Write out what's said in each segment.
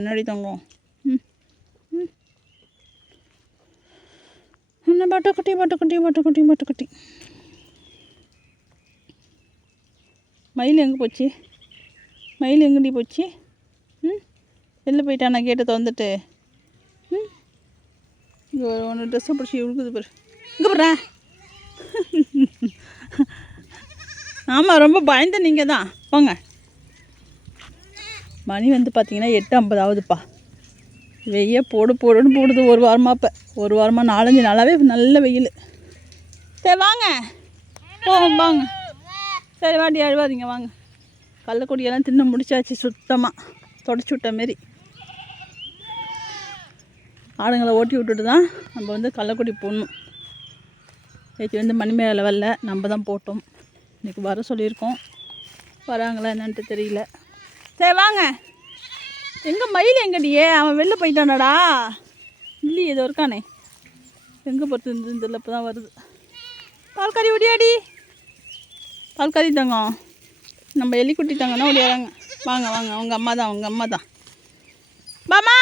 முன்னாடி தங்கம். என்ன பட்டுக்குட்டி பட்டுக்குட்டி பட்டுக்குட்டி பட்டுக்குட்டி. மயில் எங்கே போச்சு? மயில் எங்கடி போச்சு? வெளில போயிட்டானா கேட்டை திறந்துட்டு? இங்கே ஒரு ஒன்று ட்ரெஸ்ஸை பிடிச்சி இழுக்குது பாரு. இங்கே போடுறேன். ஆமாம், ரொம்ப பயந்து நீங்கள் தான். போங்க. மணி வந்து பார்த்தீங்கன்னா 8:50 ஆகுதுப்பா. வெய்ய போடுன்னு போடுது ஒரு வாரமாக. இப்போ ஒரு வாரமாக 4-5 நாளாகவே நல்ல வெயில். சரி வாங்க வாங்க. சரி வாட்டி அழுவாதீங்க வாங்க. கள்ளக்குடியெல்லாம் தின்னு முடிச்சாச்சு சுத்தமாக, தொடச்சி விட்ட மாரி. ஆடுங்களை ஓட்டி விட்டுட்டு தான் நம்ம வந்து கள்ளக்குடி போடணும். நேற்று வந்து மணி மேலே வரல, நம்ம தான் போட்டோம். இன்றைக்கி வர சொல்லியிருக்கோம். வராங்களா என்னன்ட்டு தெரியல. சரி வாங்க. எங்கே மயில் எங்கடியே? அவன் வெளில போயிட்டானாடா? இல்லையே, ஏதோ இருக்கானே. எங்கே பொறுத்து இருந்ததில்ல, இப்போ தான் வருது. பால்காரி ஒடியாடி. பால்காரி தங்கம். நம்ம எலிக்குட்டி தங்கன்னா ஒடியாராங்க. வாங்க வாங்க, உங்கள் அம்மா தான், உங்கள் அம்மா தான். பாமா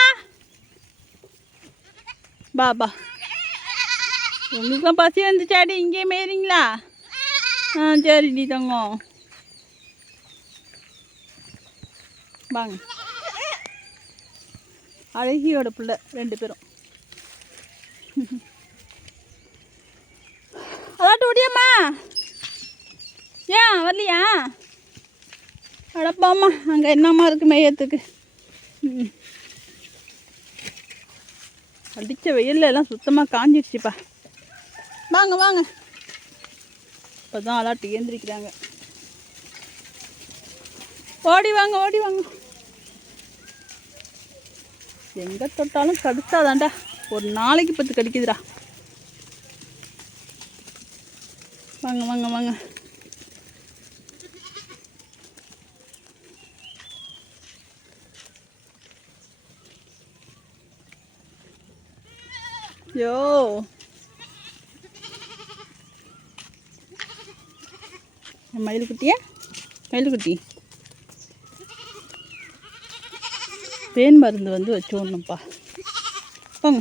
பாபா. உங்களுக்கும் பசி வந்துச்சாடி? இங்கேயே மேறீங்களா? சரிடி தங்கம் வாங்க. அழகியோட பிள்ளை 2 பேரும். அதாட்டு முடியாம்மா? ஏன் வரலையா? அடப்பாம்மா, அங்கே என்னம்மா இருக்குது மேயத்துக்கு? அடித்த வெயிலில் எல்லாம் சுத்தமாக காஞ்சிடுச்சுப்பா. வாங்க வாங்க. இப்போ தான் அலாட்டு ஏந்திரிக்கிறாங்க. ஓடி வாங்க ஓடி வாங்க. எங்கே தொட்டாலும் கடிச்சாதாண்டா. ஒரு நாளைக்கு 10 கடிக்குதுடா. வாங்க வாங்க வாங்க. யோ மயிலுக்குட்டியா? மயிலுக்குட்டி பேன் மருந்து வந்து வச்சு விடணும்ப்பா. போங்க.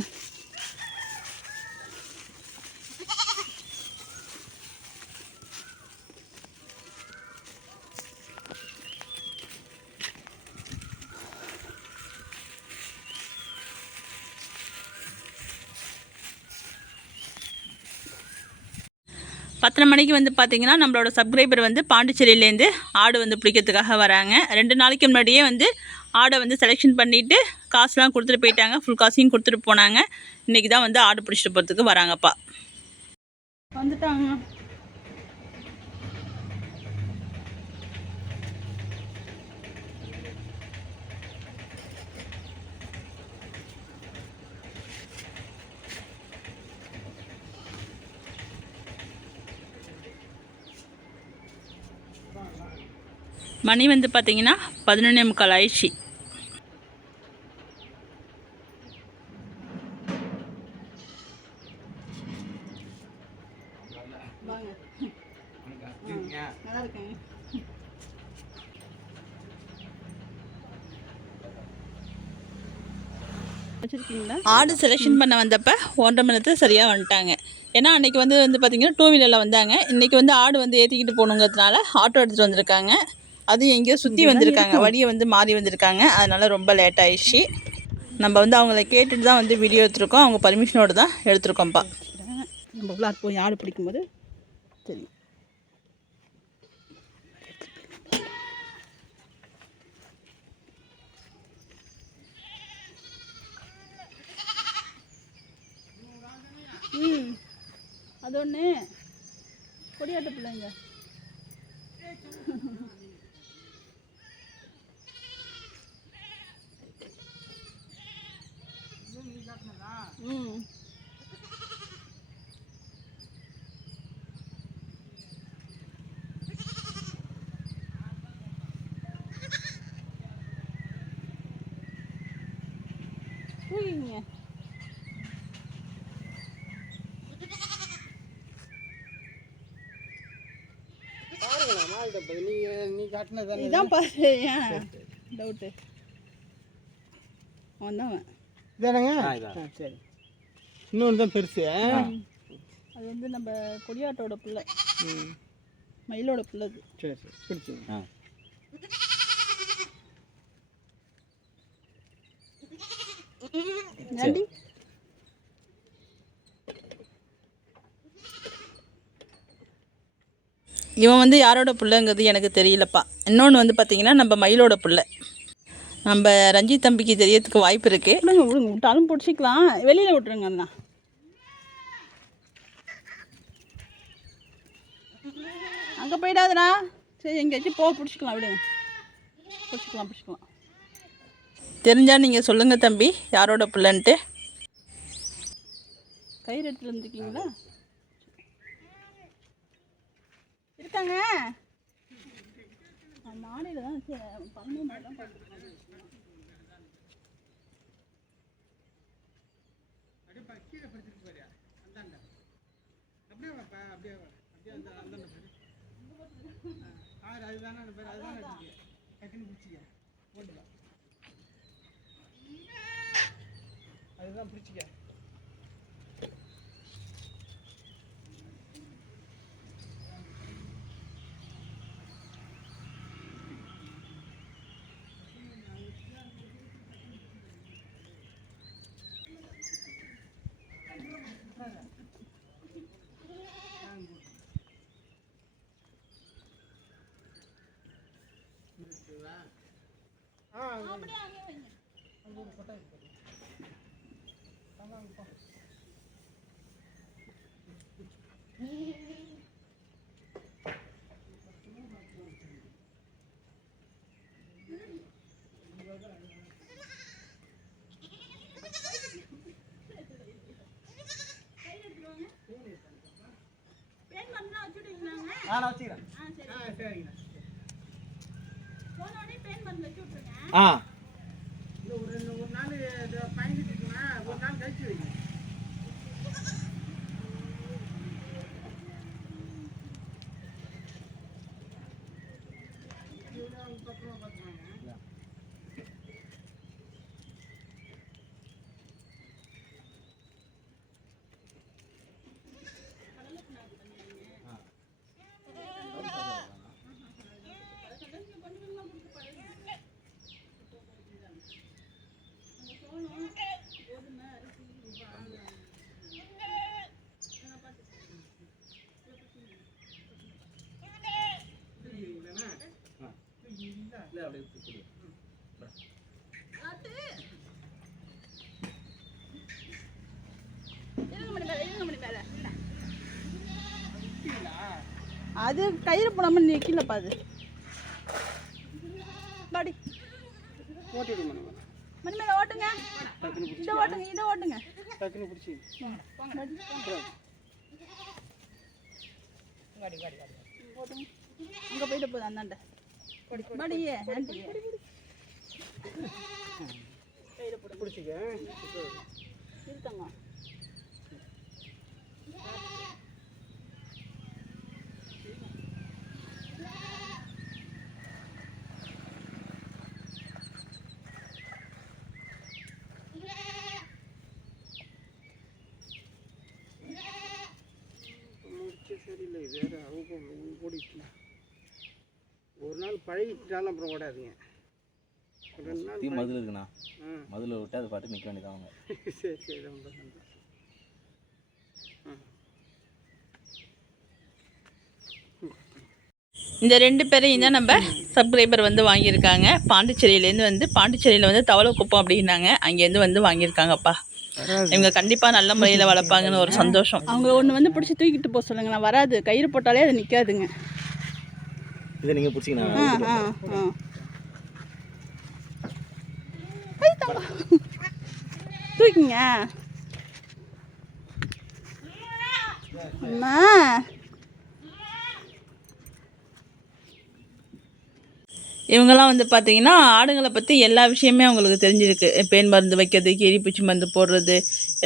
பத்தரை மணிக்கு வந்து பார்த்திங்கன்னா நம்மளோட சப்ஸ்கிரைபர் வந்து பாண்டிச்சேரியிலேருந்து ஆடு வந்து பிடிக்கிறதுக்காக வராங்க. 2 நாளைக்கு முன்னாடியே வந்து ஆடை வந்து செலெக்ஷன் பண்ணிவிட்டு காசுலாம் கொடுத்துட்டு போயிட்டாங்க. ஃபுல் காசையும் கொடுத்துட்டு போனாங்க. இன்றைக்கி தான் வந்து ஆடு பிடிச்சிட்டு போகிறதுக்கு வராங்கப்பா. வந்துட்டாங்க. மணி வந்து பார்த்திங்கன்னா 11:45 ஆயிடுச்சு. ஆடு செலெக்ஷன் பண்ண வந்தப்போ 1.5 மணி நேரத்தில் சரியாக வந்துட்டாங்க. ஏன்னா அன்றைக்கி வந்து பார்த்திங்கன்னா 2 வீலரில் வந்தாங்க. இன்றைக்கி வந்து ஆடு வந்து ஏற்றிக்கிட்டு போகணுங்கிறதுனால ஆட்டோ எடுத்துகிட்டு வந்திருக்காங்க. அது எங்கேயோ சுற்றி வந்திருக்காங்க, வழியை வந்து மாறி வந்திருக்காங்க. அதனால் ரொம்ப லேட் ஆயிடுச்சு. நம்ம வந்து அவங்கள கேட்டுட்டு தான் வந்து வீடியோ எடுத்துருக்கோம். அவங்க பர்மிஷனோடு தான் எடுத்துருக்கோம்ப்பா. நம்ம விளாட் போய் ஆடு பிடிக்கும்போது சரி. அது ஒன்று கொடியாட்ட பிள்ளைங்க. தூக்கிங்க. நீ காட்டினது இதான் பாரு. ஏன் டவுட்டு? அவன் தான் இதானங்க சரி. இன்னொன்று தான் பெருசு. அது வந்து நம்ம கொடியாட்டோட பிள்ளை, மயிலோட பிள்ளை அது. சரி சரி பிடிச்சிங்க. ஏண்டி இவன் வந்து யாரோட பிள்ளைங்கிறது எனக்கு தெரியலப்பா. இன்னொன்று வந்து பார்த்திங்கன்னா நம்ம மயிலோட பிள்ளை. நம்ம ரஞ்சித் தம்பிக்கு தெரியறதுக்கு வாய்ப்பு இருக்குது. விடுங்க விடுங்க, விட்டாலும் பிடிச்சிக்கலாம், வெளியில் விட்டுருங்க. அண்ணா அங்கே போயிடாதடா. சரி எங்கேயாச்சும் பிடிச்சிக்கலாம், விடுங்க, பிடிச்சிக்கலாம். தெரிஞ்சால் நீங்கள் சொல்லுங்கள் தம்பி யாரோட பிள்ளைன்ட்டு. கயிறு எடுத்துகிட்டு வந்துருக்கீங்களா? இருக்காங்க மாடியில் தான். அதுதான் பிடிச்சிக்க. நான் வச்சுக்கிறேன். சரிங்க. ஒரு நாள் பயந்துட்டுனா ஒரு நாள் கழிச்சு வைங்க. அது கயிறு போடாம நிக்கலப்பா. அது பாடி ஓட்டிடுங்க. மணி மேல ஓட்டுங்க. இத ஓட்டுங்க. டக்குனு பிடிச்சி காடி ஓட்டுங்க. அங்க போயிட்டு போகுது அந்தாண்ட. பாடியே ஆண்டி கயிறு போடு. பிடிச்சிக்க இருக்காங்க. சரியில்லை வேறு அவங்க ஓடிட்டு ஒரு நாள் பழகிட்டாலும் அப்புறம் ஓடாதுங்க. ரெண்டு நாள் மதுள் இருக்குண்ணா, மதுளை விட்டு அதை பாட்டு நிற்க வேண்டியதாங்க. சரி ரொம்ப சந்தோஷம். இந்த 2 பேரையும் தான் நம்ம சப்ஸ்கிரைபர் வந்து வாங்கியிருக்காங்க. பாண்டிச்சேரியிலேருந்து வந்து பாண்டிச்சேரியில் வந்து தவளக்குப்பம் அப்படின்னாங்க, அங்கேருந்து வந்து வாங்கியிருக்காங்கப்பா. இவங்க கண்டிப்பாக நல்ல முறையில் வளர்ப்பாங்கன்னு ஒரு சந்தோஷம். அவங்க ஒன்று வந்து பிடிச்சி தூக்கிட்டு போக சொல்லுங்க. நான் வராது, கயிறு போட்டாலே அது நிற்காதுங்க. இதை நீங்கள் பிடிச்சிங்கன்னா தூக்கிங்க அம்மா. இவங்கெல்லாம் வந்து பார்த்திங்கன்னா ஆடுங்களை பற்றி எல்லா விஷயமே அவங்களுக்கு தெரிஞ்சிருக்கு. பேன் மருந்து வைக்கிறது, கீரிப்பூச்சி மருந்து போடுறது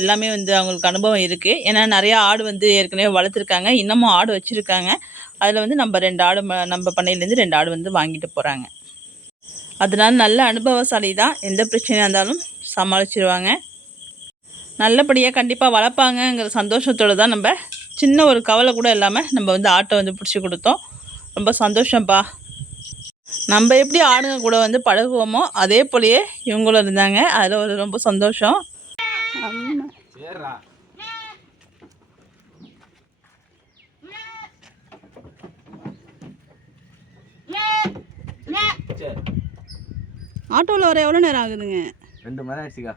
எல்லாமே வந்து அவங்களுக்கு அனுபவம் இருக்குது. ஏன்னா நிறையா ஆடு வந்து ஏற்கனவே வளர்த்துருக்காங்க, இன்னமும் ஆடு வச்சுருக்காங்க. அதில் வந்து நம்ம 2 ஆடு நம்ம பண்ணையிலேருந்து 2 ஆடு வந்து வாங்கிட்டு போகிறாங்க. அதனால நல்ல அனுபவசாலி தான். எந்த பிரச்சனையாக இருந்தாலும் சமாளிச்சிருவாங்க. நல்லபடியாக கண்டிப்பாக வளர்ப்பாங்கங்கிற சந்தோஷத்தோடு தான் நம்ம சின்ன ஒரு கவலை கூட இல்லாமல் நம்ம வந்து ஆட்டை வந்து பிடிச்சி கொடுத்தோம். ரொம்ப சந்தோஷம்ப்பா. நம்ம எப்படி ஆடுங்க கூட வந்து பழகுவோமோ அதே போலயே இவங்களும் இருந்தாங்க. அதில் ஒரு ரொம்ப சந்தோஷம். ஆட்டோவில் வர எவ்வளோ நேரம் ஆகுதுங்க? 2 மணி நேரம் ஆயிடுச்சுக்கா.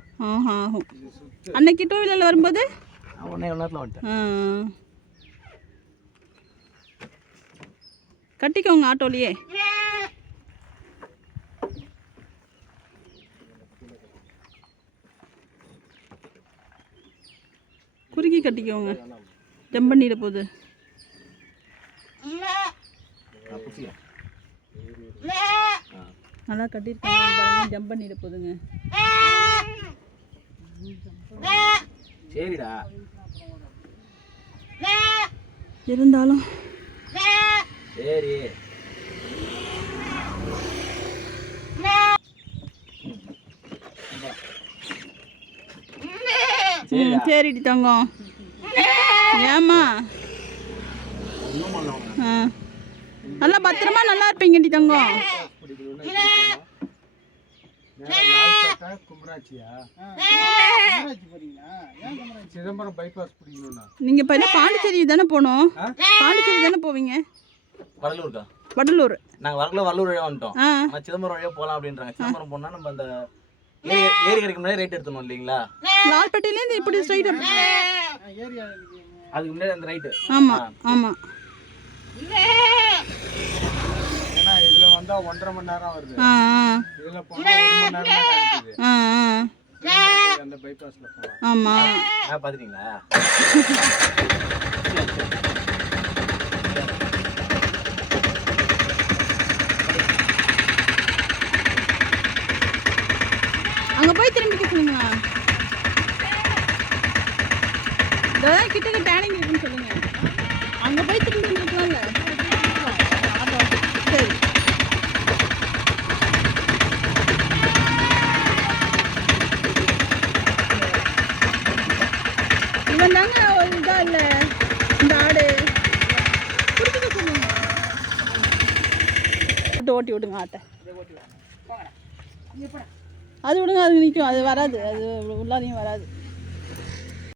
ஆகும். அன்னைக்கு 2 வீலரில் வரும்போது ஒன்றே நேரத்தில் வந்துட்டேன். கட்டிக்கோங்க ஆட்டோலையே. குறுக்கி கட்டிக்கோங்க, ஜம்ப் பண்ணிட போகுது. நல்லா கட்டியிருக்காங்க பாருங்க, ஜம்ப் பண்ணிட போகுதுங்க. சரிடா இருந்தாலும் சரி. சரிடி தங்கம். ஏம்மா நல்லா பத்திரமா நல்லா இருப்பீங்கடி தங்கம். சிதம்பரம் பைபாஸ் பிடிக்கணும்னா நீங்க இப்ப என்ன பாண்டிச்சேரி தானே போகணும்? பாண்டிச்சேரி தானே போவீங்க? வடலூர்க்கா. வடலூர். நாங்கள் வடலூர் வழியாக வந்துட்டோம். சிதம்பரம் வழியாக போகலாம் அப்படின்றாங்க. சிதம்பரம் போனால் நம்ம அந்த ஏரி கரைக்கு முன்னாடி ரைட் எடுத்துணும் இல்லைங்களா? லால்பேட்டையிலேருந்து இப்படி ஸ்ட்ரைட் அதுக்கு முன்னாடி அந்த ரைட்டு. ஆமாம் ஆமாம். ஏன்னா இதில் வந்தால் 1.5 மணி நேரம் வருது. இதில் போனால் 1 மணி நேரம் தான் அந்த பைபாஸில் போகலாம். ஆமாம். பார்த்துட்டீங்களா? அங்கே போய் திரும்பிக்க சொல்லுங்க. இதெல்லாம் கிட்ட டேனிங் இருக்குன்னு சொல்லுங்க. அங்கே போய் திரும்பி இருக்கலாம்ல. சரி. இவன் தாங்க ஒரு இதா இல்லை இந்த ஆடு. குடிக்க சொல்லுங்க. ஓட்டி விடுங்க ஆட்டை. அது விடுங்க, அது நிற்கும். அது வராது, அது உள்ளாரையும் வராது.